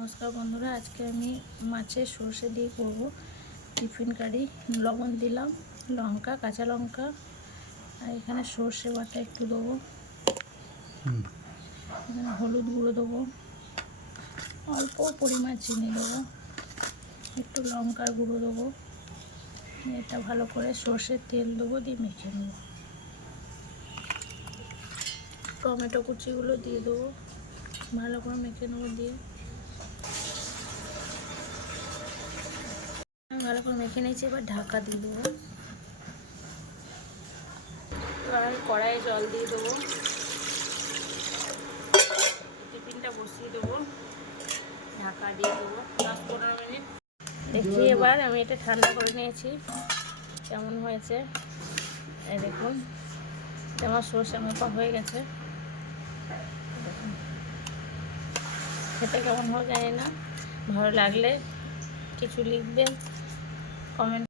নমস্কার বন্ধুরা, আজকে আমি মাছের সর্ষে দিয়ে করব টিফিন কারি। লবণ দিলাম, লঙ্কা, কাঁচা লঙ্কা, আর এখানে সর্ষে বাটা একটু দেবো, এখানে হলুদ গুঁড়ো দেবো, অল্প পরিমাণ চিনি দেবো, একটু লঙ্কার গুঁড়ো দেবো। এটা ভালো করে সর্ষের তেল দেবো, দিয়ে মেখে নেবো। টমেটো কুচিগুলো দিয়ে দেবো, ভালো করে মেখে নেবো। দিয়ে ভালো করে মেখে নিয়েছি, এবার ঢাকা দিয়ে দেবো। এবার আমি কড়াইয়ে জল দিয়ে দেবো, টিফিনটা বসিয়ে দেবো, ঢাকা দিয়ে দেবো 10-15 মিনিট। দেখি এবার আমি এটা ঠান্ডা করে নিয়েছি, কেমন হয়েছে এই দেখুন। আমার সর্ষে মাখা হয়ে গেছে, দেখুন খেতে কেমন হয় জানি না। ভালো লাগলে কিছু লিখবেন, কমেন্ট